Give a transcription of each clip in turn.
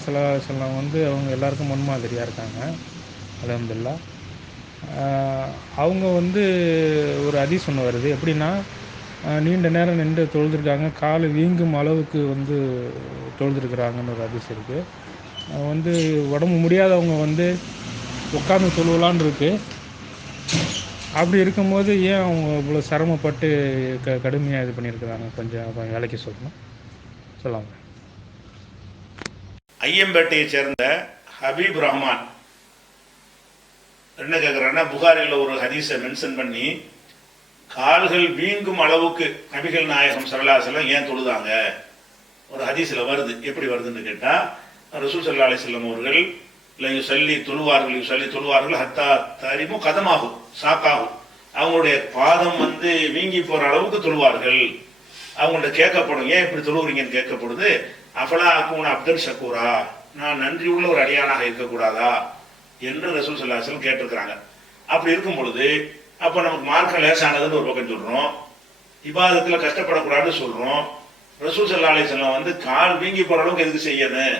நாயகம் ஸல்லல்லாஹு அலைஹி வஸல்லம் வந்து அவங்க எல்லாருக்கும் முன்மாதிரியாக இருக்காங்க. அல்ஹம்துலில்லாஹ். அவங்க வந்து ஒரு ஹதீஸ் ஒன்று வருது. எப்படின்னா, நீண்ட நேரம் நின்று தொழுதுருக்காங்க. கால் வீங்கும் அளவுக்கு வந்து தொழுதுருக்குறாங்கன்னு ஒரு ஹதீஸ் இருக்குது. வந்து உடம்பு முடியாதவங்க வந்து உட்காந்து தொழுவலான்னு இருக்குது. அப்படி இருக்கும்போது ஏன் அவங்க இவ்வளோ சிரமப்பட்டு கடுமையாக இது பண்ணியிருக்கிறாங்க? கொஞ்சம் வேலைக்கு சொல்லணும் சொல்லாமல். ஐயம்பேட்டையை சேர்ந்த ஹபீப் ரஹ்மான் என்ன கேட்குறாங்கன்னா, புகாரில் ஒரு ஹதீஸை மென்ஷன் பண்ணி கால்கள் வீங்கும் அளவுக்கு நபிகள் நாயகம் ஸல்லல்லாஹு அலைஹி வஸல்லம் ஏன் தொழுதாங்க? ஒரு ஹதீஸில் வருது. எப்படி வருதுன்னு கேட்டால், ரசூல் ஸல்லல்லாஹு அலைஹி வஸல்லம் அவர்கள் சொல்லி தொழுவார்கள் ஹத்தா தரிமு கதமாகும் சாக்காகும், அவங்களுடைய பாதம் வந்து வீங்கி போற அளவுக்கு தொழுவார்கள். அவங்கள்ட்ட கேட்கப்படும், ஏன் இப்படி தொழுவுறீங்கன்னு கேட்கப்படுது. அஃபலா அக்கூன அப்தன் ஷக்கூரா, நான் நன்றி உள்ள ஒரு அடியானாக இருக்கக்கூடாதா என்று ரசூல் ஸல்லல்லாஹு அலைஹி வஸல்லம் கேட்டிருக்கிறாங்க. அப்படி இருக்கும் பொழுது அப்போ நமக்கு மார்க்கம் லேசானதுன்னு ஒரு பக்கம் சொல்றோம், இபாதத்தில் கஷ்டப்படக்கூடாதுன்னு சொல்றோம். ரசூல் ஸல்லல்லாஹு அலைஹி வஸல்லம் வந்து கால் வீங்கி போற அளவுக்கு எதுக்கு செய்யணும்?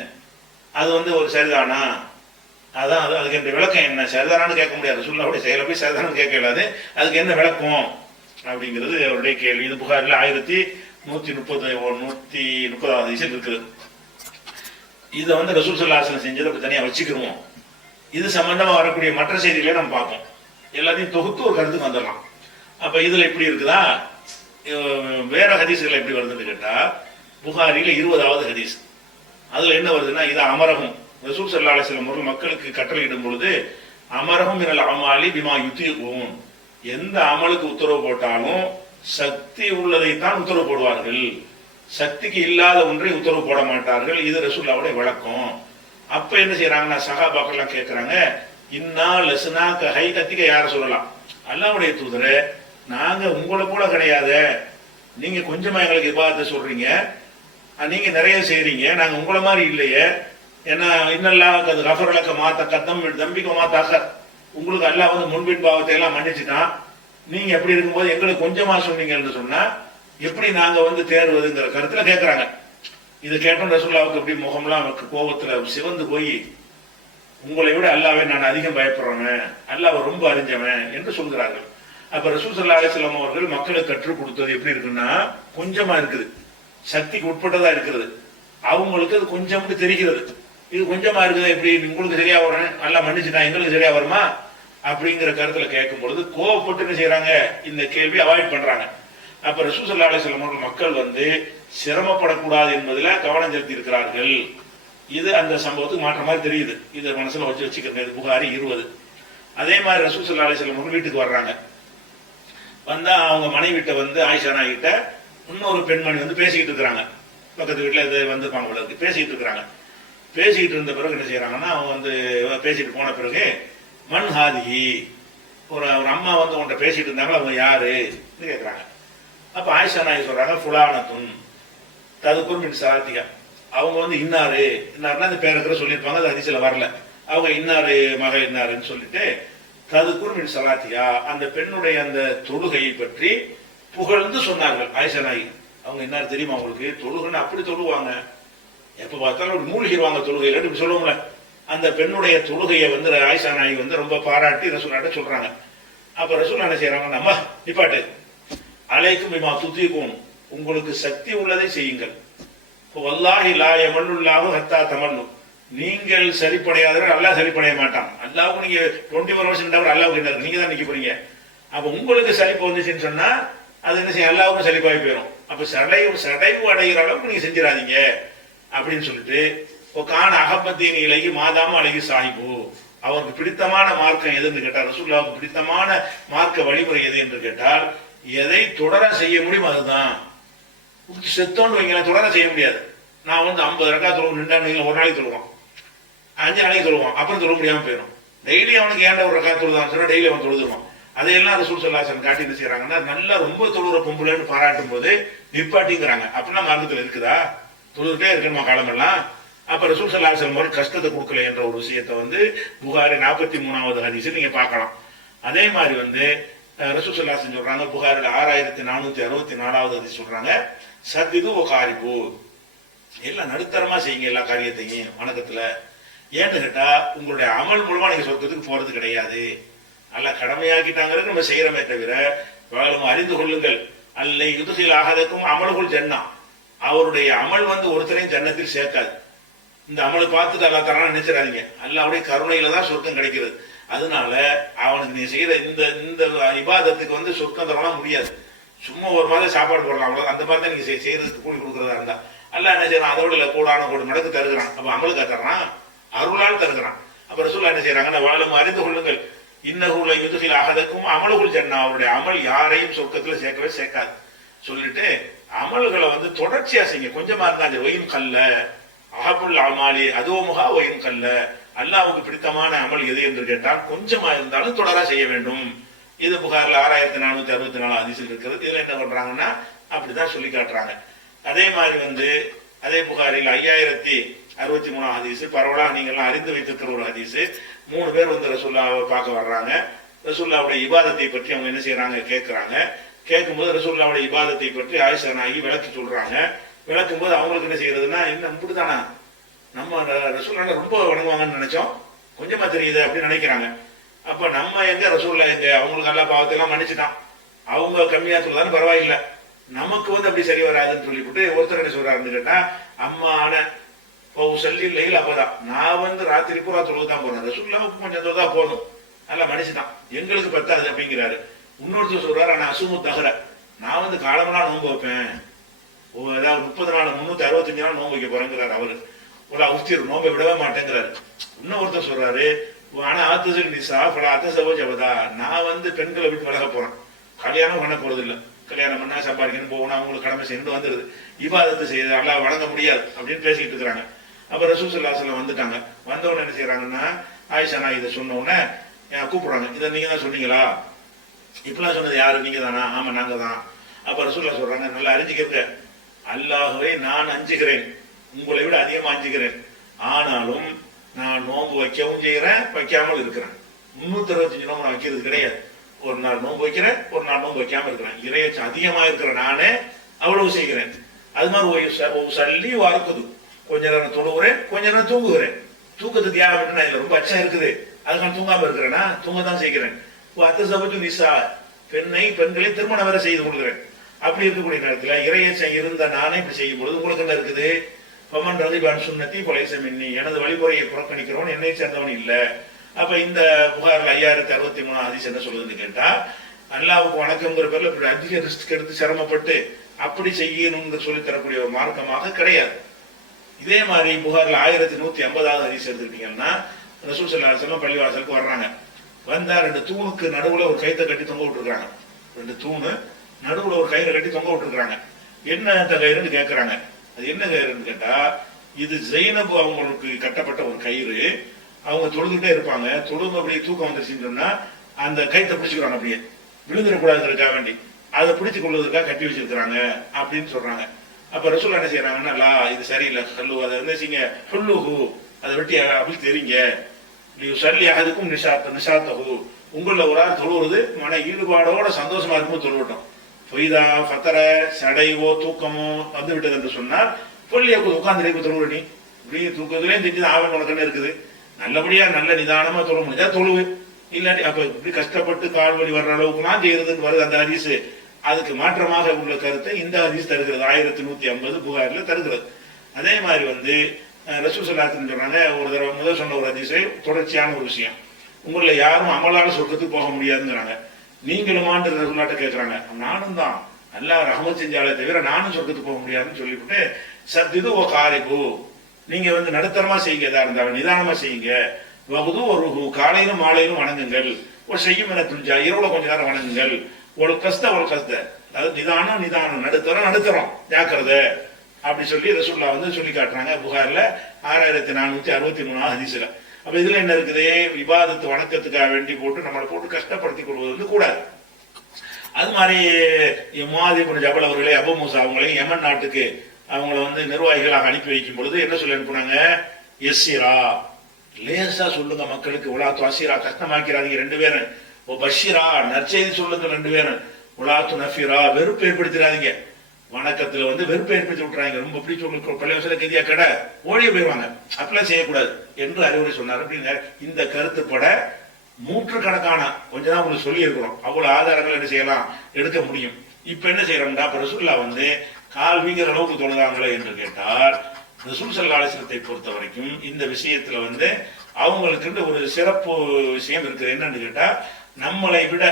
அது வந்து ஒரு சரிதானா? அதான் அதுக்கு என்ற விளக்கம் என்ன? சரிதானான்னு கேட்க முடியாது. ரசூலுல்லாஹ்வுடைய செயலை போய் சரிதானு கேட்க இயலாது. அதுக்கு என்ன விளக்கம் அப்படிங்கிறது அவருடைய கேள்வி. இது புகாரில் 1130 ஹதீஸில் இருக்குது. இதை வந்து ரசூல் ஸல்லல்லாஹு அலைஹி வஸல்லம் செஞ்சதை அப்படி தனியாக வச்சுக்கிருவோம். இது சம்பந்தமா வரக்கூடிய மற்ற செய்திகளை நம்ம பார்ப்போம். எல்லாத்தையும் தொகுத்து ஒரு கருத்துக்கு வந்துடலாம். அப்ப இதுல எப்படி இருக்குதா, வேற ஹதீஸ்கள் எப்படி வருதுன்னு கேட்டா, புகாரில 20வது ஹதீஸ். அதுல என்ன வருதுன்னா, இது அமரகம் ரசூல் ஸல்லல்லாஹு அலைஹி வஸல்லம் அவர்கள் மக்களுக்கு கட்டளையிடும் பொழுது, அமரகம் மினல் அமாலி பிமா யுதீகூன், எந்த அமலுக்கு உத்தரவு போட்டாலும் சக்தி உள்ளதைத்தான் உத்தரவு போடுவார்கள், சக்திக்கு இல்லாத ஒன்றை உத்தரவு போட மாட்டார்கள். இது ரசூலுல்லாஹ்வுடைய விளக்கம். அப்ப என்ன செய்யறாங்கன்னா, சஹாபாக்கள் எல்லாம் கேட்கறாங்க, இன்னா லஸ்னா கஹை கத்திக்க யார சொல்லலாம், அல்லாஹ்வுடைய தூதரே நாங்க உங்களை போல கிடையாது, நீங்க கொஞ்சமா எங்களுக்கு இபாதத்தை சொல்றீங்க, நீங்க நிறைய செய்றீங்க, நாங்க உங்களை மாதிரி இல்லையே. ஏன்னா இன்னல்லாஹ் கது கஃபரலக மா தகத்தம் தம்பிக மா தஅக்கர், உங்களுக்கு அல்லாஹ் வந்து முன்பின் பாவத்தை எல்லாம் மன்னிச்சுட்டான், நீங்க எப்படி இருக்கும்போது எங்களுக்கு கொஞ்சமா சொன்னீங்கன்னு சொன்னா எப்படி நாங்க வந்து தேர்வதுங்கிற கருத்துல கேட்கறாங்க. இதை கேட்டோம் ரசூலுல்லாஹ்வுக்கு எப்படி முகம்லாம் கோபத்துல சிவந்து போய், உங்களை விட அல்லாஹ்வை நான் அதிகம் பயப்படுறவன், அல்லாஹ்வை ரொம்ப அறிஞ்சவன் என்று சொல்கிறார்கள். அப்ப ரசூல் ஸல்லல்லாஹு அலைஹி வஸல்லம் அவர்கள் மக்களுக்கு கற்றுக் கொடுத்தது எப்படி இருக்குன்னா, கொஞ்சமா இருக்குது, சக்திக்கு உட்பட்டதா இருக்கிறது. அவங்களுக்கு அது கொஞ்சம் தெரிகிறது. இது கொஞ்சமா இருக்குது, எப்படி உங்களுக்கு சரியா வரும், அல்லாஹ் மன்னிச்சுட்டான் எங்களுக்கு சரியா வருமா அப்படிங்கிற கருத்துல கேட்கும் பொழுது கோவப்பட்டு என்ன செய்யறாங்க, இந்த கேள்வி அவாய்ட் பண்றாங்க. அப்ப ரசூல் ஸல்லல்லாஹு அலைஹி வஸல்லம் அவர்கள் மக்கள் வந்து சிரமப்படக்கூடாது என்பதுல கவனம் செலுத்தி இருக்கிறார்கள். இது அந்த சம்பவத்துக்கு மாற்ற மாதிரி தெரியுது. இதை மனசுல வச்சுக்கிறேன். இது புகாரி 20. அதே மாதிரி ரசூல் ஸல்லல்லாஹு அலைஹி வஸல்லம் வீட்டுக்கு வர்றாங்க. வந்தா அவங்க மனைவிட்ட வந்து ஆயிஷா நாய்கிட்ட இன்னொரு பெண்மணி வந்து பேசிக்கிட்டு இருக்கிறாங்க. பக்கத்து வீட்டுல இது வந்து பேசிக்கிட்டு இருக்கிறாங்க. பேசிக்கிட்டு இருந்த பிறகு என்ன செய்யறாங்கன்னா, அவங்க வந்து பேசிட்டு போன பிறகு மன் ஹாதிஹி, ஒரு அம்மா வந்து உன்கிட்ட பேசிட்டு இருந்தாங்களா, அவங்க யாரு கேட்கிறாங்க. அப்ப ஆயிஷா நாயகி சொல்றாங்க, ஃபுலானத்துன் ததுகுர் மின் ஸலாத்திஹா, அவங்க வந்து இன்னாருன்னா அந்த பேருக்கிற சொல்லியிருப்பாங்க, அது ஹதீஸ்ல வரல. அவங்க இன்னாரு மக இன்னாருன்னு சொல்லிட்டு ததுகுர் மின் ஸலாத்திஹா, அந்த பெண்ணுடைய அந்த தொழுகையை பற்றி புகழ்ந்து சொன்னார்கள். ஆயிஷா நாயகி அவங்க இன்னாரு தெரியுமா அவங்களுக்கு, தொழுகைன்னு அப்படி தொழுவாங்க, எப்ப பார்த்தாலும் மூழ்கிடுவாங்க தொழுகையில இப்படி சொல்லுவோம்ல. அந்த பெண்ணுடைய தொழுகையை வந்து ஆயிஷா நாயகி வந்து ரொம்ப பாராட்டி ரசூலுல்லாஹ்ட்ட சொல்றாங்க. அப்ப ரசூலுல்லாஹ் என்ன செய்யறாங்க, நம்ம நிப்பாட்டு, அலைக்கும் பிமா துதீகூன், உங்களுக்கு சக்தி உள்ளதை செய்யுங்கள், வல்லாஹி லா யமல்லுல்லாஹு ஹத்தா தமல்லு, நீங்கள் சரிப்படையாதவர்கள் அல்லாஹ் சரிப்படைய மாட்டான். அல்லாஹ்வுக்கு நீங்க 21 வருஷம் அல்லாஹ்வுக்கு என்ன, நீங்க தான் நிக்க போறீங்க. அப்ப உங்களுக்கு சலிப்பு வந்துச்சுன்னு சொன்னா அது என்ன செய்யும், அல்லாஹ்வுக்கும் சலிப்பாகி போயிடும். அப்ப சடைவு அடைகிற அளவுக்கு நீங்க செஞ்சிடாதீங்க அப்படின்னு சொல்லிட்டு, கான அகப்பத்தீன் இலகி மாதாம அழகி சாஹிபு, அவருக்கு பிடித்தமான மார்க்கம் எதுன்னு கேட்டால், ரசூலுல்லாஹ்வுக்கு பிடித்தமான மார்க்க வழிமுறை எது என்று கேட்டால், எதை தொடர செய்ய முடியும் அதுதான். செத்தோன்னு வைங்களேன், தொடர செய்ய முடியாது. நான் வந்து 50 ரக்கா தொழுவோம், 2 நாளைக்கு ஒரு நாளைக்கு தொழுவான், 5 நாளைக்கு தொழுவான், அப்புறம் தொழ முடியாம போயிடும். டெய்லி அவனுக்கு ஏன்டா ஒரு ரக்கா தொழுதான் சொன்னா டெய்லி அவன் தொழுதுவான். அதையெல்லாம் ரசூல் ஸல்லல்லாஹு அலைஹி வஸல்லம் காட்டி என்ன செய்யறாங்கன்னா, நல்லா ரொம்ப தொழுற பொம்பளைன்னு பாராட்டும் போது நிப்பாட்டிங்கிறாங்க. அப்படின்னா மார்க்கத்தில் இருக்குதா, தொழுதுட்டே இருக்கணுமா காலமெல்லாம்? அப்ப ரசூல் ஸல்லல்லாஹு அலைஹி வஸல்லம் கஷ்டத்தை கொடுக்கல என்ற ஒரு விஷயத்தை வந்து புகாரி 43வது ஹதீஸில் நீங்க பார்க்கலாம். அதே மாதிரி வந்து ரசூல் ஸல்லல்லாஹு அலைஹி வஸல்லம் சொல்றாங்க, புகாரில் 6464வது ஹதீஸ் சொல்றாங்க, சத்திது ஒகாரிபு, எல்லாம் நடுத்தரமா செய்யுங்க எல்லா காரியத்தையும் வணக்கத்துல. ஏன்னு கேட்டா உங்களுடைய அமல் மூலமா நீங்க சொர்க்கத்துக்கு போறது கிடையாது. அல்ல கடமையாக்கிட்டாங்கிறது நம்ம செய்யறமே தவிர அறிந்து கொள்ளுங்கள் அல்ல யுதுகில் ஆகதற்கும் அமல்குள் ஜன்னா, அவருடைய அமல் வந்து ஒருத்தரையும் ஜன்னத்தில் சேர்க்காது. இந்த அமலை பார்த்துட்டு அல்லா தரான்னு நினைச்சிடாதீங்க. அல்லாவுடைய கருணையில தான் சொர்க்கம் கிடைக்கிறது. அதனால அவனுக்கு நீ செய்யற இந்த இந்த இபாதத்துக்கு வந்து சொர்க்கம் தரலாம் முடியாது. சும்மா ஒரு மாதிரி சாப்பாடு போடலாம் அவ்வளவு, அந்த மாதிரி தான் நீங்க செய்யறதுக்கு கூலி கொடுக்கறதா இருந்தா. அல்ல என்ன செய்யறான், அதோட கோடான கோடி மடக்கு தருகிறான். அப்ப அமலுக்கு தர்றான், அருளால் தருகிறான். அப்ப ரசூலுல்லாஹ் என்ன செய்யறாங்கன்னா, வாழும் அறிந்து கொள்ளுங்கள் இன்னகுல யுதுகில் ஆகதற்கும் அமலுகுல் ஜன்னா, அவருடைய அமல் யாரையும் சொர்க்கத்துல சேர்க்கவே சேர்க்காது சொல்லிட்டு அமல்களை வந்து தொடர்ச்சியா செய்யுங்க. கொஞ்சமா இருந்தா ஒயின் கல்ல அஹபுல் அமாலி அதுவுமுகா ஒயின் கல்ல, அல்லாஹ்வுக்கு பிடித்தமான அமல் எது என்று கேட்டால் கொஞ்சமா இருந்தாலும் தொடரா செய்ய வேண்டும். இது புகார்ல 6464 ஹதீஸில் இருக்கிறது. இதுல என்ன பண்றாங்கன்னா அப்படிதான் சொல்லி காட்டுறாங்க. அதே மாதிரி வந்து அதே புகாரில் 5063 ஹதீஸ், பரவலாக நீங்க எல்லாம் அறிந்து வைத்திருக்கிற ஒரு ஹதீஸ். 3 பேர் வந்து ரசூலுல்லாஹ்வை பார்க்க வர்றாங்க. ரசூலுல்லாஹ்வுடைய இபாதத்தை பற்றி அவங்க என்ன செய்யறாங்க கேட்கிறாங்க. கேட்கும்போது ரசூலுல்லாஹ்வுடைய இபாதத்தை பற்றி ஆயிஷா நாயகி விளக்கி சொல்றாங்க. விளக்கும் போது அவங்களுக்கு என்ன செய்யறதுன்னா, இன்னும் இப்படித்தானா நம்ம ரசூலுல்லாஹ் ரொம்ப வணங்குவாங்கன்னு நினைச்சோம், கொஞ்சமா தெரியுது அப்படின்னு நினைக்கிறாங்க. அப்ப நம்ம எங்க ரசூலுல்லாஹ் எங்க, அவங்களுக்கு எல்லா பாவத்தை எல்லாம் மன்னிச்சுட்டான், அவங்க கம்மியா சொல்றதான்னு பரவாயில்லை, நமக்கு வந்து அப்படி சரி வராதுன்னு சொல்லிவிட்டு ஒருத்தர் என்ன சொல்றாருன்னு கேட்டா, அம்மான சொல்லி இல்லையில் அப்பதான் நான் வந்து ராத்திரி பூரா தொழுதான் போறேன், ரசூலுல்லாஹ்வுக்கு கொஞ்சம் தொழுதா போதும், நல்லா மன்னிச்சுட்டான், எங்களுக்கு பத்தாது அப்படிங்கிறாரு. இன்னொருத்தர் சொல்றாரு, நான் அசுமு தகர, நான் வந்து காலமெல்லாம் நோன்பு வைப்பேன், ஏதாவது 30 நாள் 365 நாள் நோன்பு வைக்க போறேங்கிறாரு. அவரு ஒரு அவஸ்தியர் நோன்பை விடவே மாட்டேங்கிறாரு. இன்னொருத்தர் சொல்றாரு, ஆனா ஆத்துசல் நிசா பல அத்த சபோஜபதா, நான் வந்து பெண்களை விட்டு விலக போறேன், கல்யாணம் பண்ண போறது இல்லை, கல்யாணம் பண்ணா சம்பாதிக்கணும் போகணும், அவங்களுக்கு கடமை செய்யணும் வந்துருது, இபாதத்தை செய்யுது அல்லாஹ் வணங்க முடியாது அப்படின்னு பேசிக்கிட்டு இருக்கிறாங்க. அப்ப ரசூல் ஸல்லல்லாஹு அலைஹி வஸல்லம் வந்துட்டாங்க. வந்தவொடனே என்ன செய்யறாங்கன்னா, ஆயிஷா நான் இதை சொன்ன உடனே கூப்பிடுறாங்க, இதை நீங்க தான் சொன்னீங்களா, இப்பெல்லாம் சொன்னது யாரு, நீங்க தானா? ஆமா நாங்க தான். அப்ப ரசூலுல்லாஹ் சொல்றாங்க, நல்லா அறிஞ்சுக்கிறங்க, அல்லாஹ்வை நான் அஞ்சுகிறேன், உங்களை விட அதிகமா அஞ்சுகிறேன், ஆனாலும் நான் நோன்பு வைக்கவும் செய்யறேன் வைக்காமல் இருக்கிறேன். 365 நோன்பு நான் வைக்கிறது கிடையாது. ஒரு நாள் நோன்பு வைக்கிறேன், ஒரு நாள் நோன்பு வைக்காம இருக்கிறேன். இறையச்சம் அதிகமா இருக்கிற நானே அவ்வளவு செய்கிறேன். அது மாதிரி சல்லி வார்க்குது, கொஞ்ச நேரம் தொழுகிறேன், கொஞ்ச நேரம் தூங்குகிறேன். தூக்கத்துக்கு தியாகம் நான் இதுல ரொம்ப அச்சம் இருக்குது, அதுக்கான தூங்காம இருக்கிறேன்னா தூங்க தான் செய்கிறேன். அத்த சபத்து நிசா, பெண்களை திருமணம் வேற செய்து கொள்கிறேன். அப்படி இருக்கக்கூடிய நேரத்துல இறையச்சம் இருந்த நானே இப்படி செய்யும் பொழுது உங்களுக்கு என்ன இருக்குது, பமன் ரதிபான் சுன்னத்தி கொலைசம் எண்ணி, எனது வழிமுறையை புறக்கணிக்கிறவன் என்னை சேர்ந்தவன் இல்ல. அப்ப இந்த புகார்ல 5063 ஹதீஸ் என்ன சொல்லுதுன்னு கேட்டா, அல்லாஹ்வுக்கு வணக்கம்ங்கிற பேர்ல இப்படி அதிக ரிஸ்க் எடுத்து சிரமப்பட்டு அப்படி செய்யணும்னு சொல்லி தரக்கூடிய ஒரு மார்க்கமாக கிடையாது. இதே மாதிரி புகார்ல 1150 ஹதீஸ் எடுத்துக்கிட்டீங்கன்னா, ரசூல் ஸல்லல்லாஹு அலைஹி வஸல்லம் பள்ளிவாசலுக்கு வர்றாங்க. வந்தா 2 தூணுக்கு நடுவுல ஒரு கயித்தை கட்டி தொங்க விட்டுருக்காங்க. 2 தூணு நடுவுல ஒரு கயிறை கட்டி தொங்க விட்டுருக்காங்க. என்ன அந்த கயிறுன்னு கேட்கறாங்க. அது என்ன கயிறுன்னு கேட்டா, இது ஜெய்னப் அவங்களுக்கு கட்டப்பட்ட ஒரு கயிறு. அவங்க தொழுதுட்டே இருப்பாங்க, தொழுது அப்படியே தூக்கம் வந்துருச்சுன்னு சொன்னா அந்த கயித்தை பிடிச்சுக்கிறாங்க, அப்படியே விழுந்துடக்கூடாதுக்காக வேண்டி அதை பிடிச்சு கொள்வதற்காக கட்டி வச்சிருக்கிறாங்க அப்படின்னு சொல்றாங்க. அப்ப ரசூல் என்ன செய்யறாங்கன்னா, லா இது சரியில்லை, கல்லு அதை இருந்துச்சுங்க சொல்லுஹு, அதை வெட்டி அப்படி தெரியுங்க, சொல்லி அதுக்கும் நிஷாத்தகு, உங்கள ஒரு ஆள் தொழுவது மன ஈடுபாடோட சந்தோஷமா இருக்கும்போது தொழுவட்டும். பொய்தா பத்தர சடைவோ தூக்கமோ வந்து விட்டது என்று சொன்னால் பொல்லிய உட்கார்ந்து தொழுவு, நீ இப்படி தூக்கத்துலேயும் தெரிஞ்சது ஆவன் உனக்குன்னு இருக்குது, நல்லபடியா நல்ல நிதானமா தொழ முடிஞ்சா தொழுவு, இல்லாட்டி அப்ப இப்படி கஷ்டப்பட்டு கால் வலி வர்ற அளவுக்குலாம் செய்யறதுன்னு வருது அந்த ஹதீஸ். அதுக்கு மாற்றமாக உள்ள கருத்தை இந்த ஹதீஸ் தருகிறது. 1150 புகாரில் தருகிறது. அதே மாதிரி வந்து ரசூல் ஸல்லல்லாஹு அலைஹி வஸல்லம் சொல்றாங்க, ஒரு தடவை முதல் சொன்ன ஒரு ஹதீஸ் தொடர்ச்சியான ஒரு விஷயம், உங்களை யாரும் அமலால சொர்க்கத்துக்கு போக முடியாதுங்கிறாங்க. நீங்களுமான்னு ரசூலுல்லாஹ்ட்ட கேட்கறாங்க. நானும் தான், அல்லாஹ் ரஹ்மத் செஞ்சாலே தவிர நானும் சொர்க்கத்துக்கு போக முடியாதுன்னு சொல்லிவிட்டு, சத்திது ஓ காரிபு, நீங்க வந்து நடுத்தரமா செய்யுங்க, எதா இருந்தாலும் நிதானமா செய்யுங்க, வகுது ஒரு காலையிலும் மாலையிலும் வணங்குங்கள், ஒரு செய்யும் என துஞ்சா இரவுல கொஞ்ச நேரம் வணங்குங்கள், ஒரு கஸ்த அதாவது நிதானம் நடுத்தரம் ஜாக்கிரதை அப்படி சொல்லி ரசூலுல்லாஹ் வந்து சொல்லி காட்டுறாங்க. புகார்ல 6463 ஹதீஸ்ல. அப்ப இதுல என்ன இருக்குது, இபாதத்து வணக்கத்துக்காக வேண்டி போட்டு நம்மளை போட்டு கஷ்டப்படுத்திக் கொள்வது வந்து கூடாது. அது மாதிரி முஆத் இப்னு ஜபல் அவர்களே, அபு மூசா அவங்களையும் யமன் நாட்டுக்கு அவங்கள வந்து நிர்வாகிகளாக அனுப்பி வைக்கும் பொழுது என்ன சொல்லி அனுப்புனாங்க, எஸ்ஸிரா, லேசா சொல்லுங்க மக்களுக்கு, உலாத்து அசீரா, கஷ்டமாக்கிறாதீங்க 2 பேரும், ஓ பஷீரா, நற்செய்தி சொல்லுங்க 2 பேரும், உலாத்து நஃபீரா, வெறுப்பு ஏற்படுத்திடாதீங்க, வணக்கத்துல வந்து வெறுப்பை ஏற்படுத்தி விட்டுறாங்க. ரொம்ப பிடிச்ச உங்களுக்கு பள்ளிவாசல கதியா கடை ஓடிய போயிடுவாங்க. அப்படிலாம் செய்யக்கூடாது என்று அறிவுரை சொன்னார். அப்படிங்க இந்த கருத்துப்பட நூற்றுக்கணக்கான கொஞ்சம் தான் உங்களுக்கு சொல்லி இருக்கிறோம். அவ்வளவு ஆதாரங்கள் என்ன செய்யலாம், எடுக்க முடியும். இப்ப என்ன செய்யறோம்டா, இப்ப ரசூல்லா வந்து கால் வீங்கிற அளவுக்கு தொழுதாங்களே என்று கேட்டால், ரசூல் ஸல்லல்லாஹு அலைஹி வஸல்லம் பொறுத்த வரைக்கும் இந்த விஷயத்துல வந்து அவங்களுக்கு ஒரு சிறப்பு விஷயம் இருக்குது. என்னன்னு கேட்டா, நம்மளை விட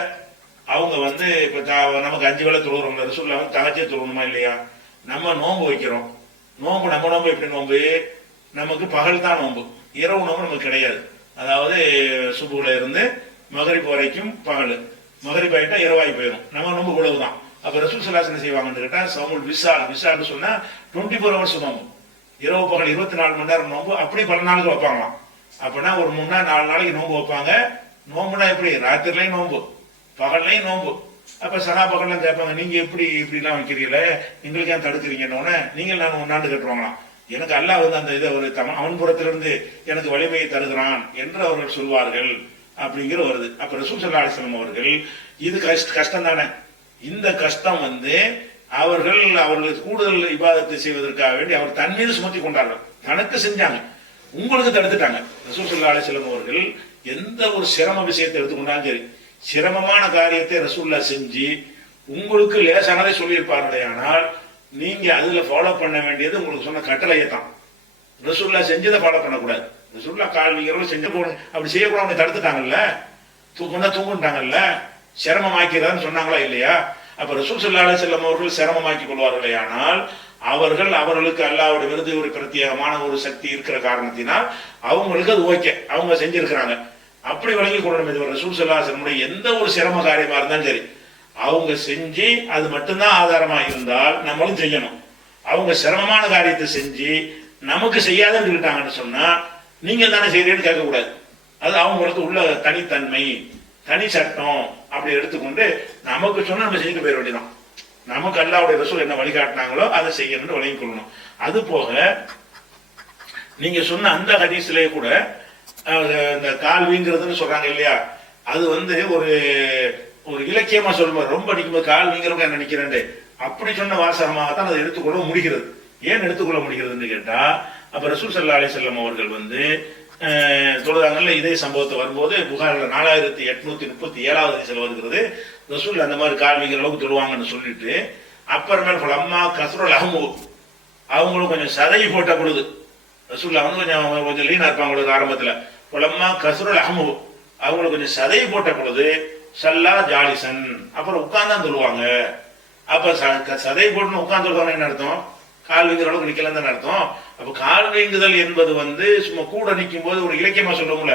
அவங்க வந்து இப்ப நமக்கு 5 வேளை தொழுகிறோம். ரசூல்லா வந்து தகஜ்ஜுத் தொழணுமா இல்லையா? நம்ம நோன்பு வைக்கிறோம். நோன்பு நம்ம நோன்பு எப்படி நோன்பு? நமக்கு பகல் தான் நோன்பு, இரவு நோன்பு நமக்கு கிடையாது. அதாவது சுபுல இருந்து மகரிப் வரைக்கும் பகல், மகரிப் ஆயிட்டா இரவாகி போயிடும். நம்ம நோன்பு இவ்வளவுதான். அப்ப ரசூல் ஸல்லல்லாஹு அலைஹி வஸல்லம் என்ன செய்வாங்கன்னு கேட்டா, சௌமுல் விசால், விசால்னு சொன்னா 24 ஹவர்ஸ் நோன்பு, இரவு பகல் 24 மணி நேரம் நோன்பு. அப்படி பல நாளுக்கு வைப்பாங்களாம். அப்படின்னா ஒரு 3 நாள் 4 நாளைக்கு நோன்பு வைப்பாங்க. நோம்புனா எப்படி, ராத்திரிலையும் நோன்பு பகல்லையும் நோன்பு. அப்ப சகாபாக்கள்லாம் கேட்பாங்க, நீங்க எப்படி இப்படி எல்லாம் வைக்கிறீங்களே, எங்களுக்கு ஏன் தடுக்கிறீங்கன்னு. நீங்கள் நான் 1 ஆண்டு கட்டுவாங்களாம். எனக்கு அல்லாஹ் வந்து அந்த இதை ஒரு அவன் புறத்திலிருந்து எனக்கு வலிமையை தருகிறான் என்று அவர்கள் சொல்வார்கள் அப்படிங்கிற வருது. அப்ப ரசூல் ஸல்லல்லாஹு அலைஹி வஸல்லம் அவர்கள் இது கஷ்டம் தானே, இந்த கஷ்டம் வந்து அவர்களுக்கு கூடுதல் இபாதத்தை செய்வதற்காக வேண்டி அவர் தன் மீது சுமத்தி கொண்டார்கள். தனக்கு செஞ்சாங்க, உங்களுக்கு தடுத்துட்டாங்க. ரசூல் ஸல்லல்லாஹு அலைஹி வஸல்லம் அவர்கள் எந்த ஒரு சிரம விஷயத்தை எடுத்துக்கொண்டாலும் சரி, சிரமமான காரியத்தை ரசூல்லா செஞ்சு உங்களுக்கு லேசானதை சொல்லியிருப்பார்களே, ஆனால் நீங்க அதுல ஃபாலோ பண்ண வேண்டியது உங்களுக்கு சொன்ன கட்டளையை தான். ரசூல்லா செஞ்சதை ஃபாலோ பண்ணக்கூடாது. ரசூல்லா கால் வீரர்கள் செஞ்ச அப்படி செய்யக்கூடாது தடுத்துட்டாங்கல்ல, தூங்குட்டாங்கல்ல, சிரமமாக்கிறான்னு சொன்னாங்களா இல்லையா? அப்ப ரசூல் ஸல்லல்லாஹு அலைஹி வஸல்லம் அவர்கள் சிரமமாக்கி கொள்வார்களே, ஆனால் அவர்களுக்கு அல்லாஹ்வுடைய விருது ஒரு பிரத்யேகமான ஒரு சக்தி இருக்கிற காரணத்தினால் அவங்களுக்கு அது ஓகே, அவங்க செஞ்சிருக்கிறாங்க. அப்படி வழங்கி கொள்ளணும். இது ரசூல் ஸல்லல்லாஹு அலைஹி வஸல்லம் எந்த ஒரு சிரம காரியமா இருந்தாலும் சரி, அவங்க செஞ்சு அது மட்டும்தான் ஆதாரமா இருந்தால் நம்மளும் செய்யணும். அவங்க சிரமமான காரியத்தை செஞ்சு நமக்கு செய்யாதுன்னு சொல்லிட்டாங்கன்னு சொன்னா நீங்க தானே செய்யறேன்னு கேட்கக்கூடாது. அது அவங்களுக்கு உள்ள தனித்தன்மை, தனி சட்டம் அப்படி எடுத்துக்கொண்டு நமக்கு சொன்னா நம்ம செஞ்சுட்டு போயிட வேண்டியதான். நமக்கு அல்லாஹ்வுடைய ரசூல் என்ன வழிகாட்டினாங்களோ அதை செய்யணும்னு வழங்கிக் கொள்ளணும். அது போக நீங்க சொன்ன அந்த ஹதீஸ்லயே கூட இந்த கால் வீங்கிறதுன்னு சொல்றாங்க இல்லையா, அது வந்து ஒரு இலக்கியமா சொல்லுவார். ரொம்ப அடிக்கும்போது கால் வீங்கிறவங்க நினைக்கிறேன் அப்படி சொன்ன வாசகமாகத்தான் அதை எடுத்துக்கொள்ள முடிகிறது. ஏன் எடுத்துக்கொள்ள முடிகிறதுன்னு கேட்டா, அப்ப ரசூல் ஸல்லல்லாஹு அலைஹி வஸல்லம் அவர்கள் வந்து தொழுதாங்கல்ல, இதே சம்பவத்தை வரும்போது புகாரில் 4837வது ஹதீஸ்ல வருகிறது. ரசூல் அந்த மாதிரி கால் வீங்கிற அளவுக்கு தொழுவாங்கன்னு சொல்லிட்டு அப்புறமேல் அம்மா கஸ்ருல் அஹ்மு, அவங்களும் கொஞ்சம் சதை போட்ட பொழுது, ரசூல்லா வந்து கொஞ்சம் லீனா இருப்பாங்க ஆரம்பத்துல, அம்மா கஸ்ருல் அஹ்மு, அவங்களுக்கு கொஞ்சம் சதை போட்ட பொழுது சல்லா ஜாலிசன், அப்புறம் உட்கார்ந்தான் சொல்லுவாங்க. அப்ப சதை போட்டு உட்கார்ந்து சொல்லுவாங்க என்ன அர்த்தம், கால் வீங்குற அளவுக்கு நிக்கலாம் தானே அர்த்தம். அப்ப கால் வீங்குதல் என்பது வந்து சும்மா கூட நிற்கும் போது ஒரு இலக்கியமா சொல்லுவோம்ல,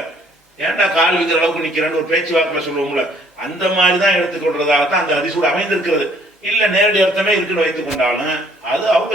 ஏன்டா கால் வீங்குற அளவுக்கு நிக்கிறேன்னு ஒரு பேச்சுவாக்கில் சொல்லுவோம்ல, அந்த மாதிரிதான் எடுத்துக்கொள்றதாகத்தான் அந்த ஹதீஸ் அமைந்திருக்கிறது. இல்ல நேரடி அர்த்தமே இருக்குன்னு வைத்துக் கொண்டாலும் அது அவங்க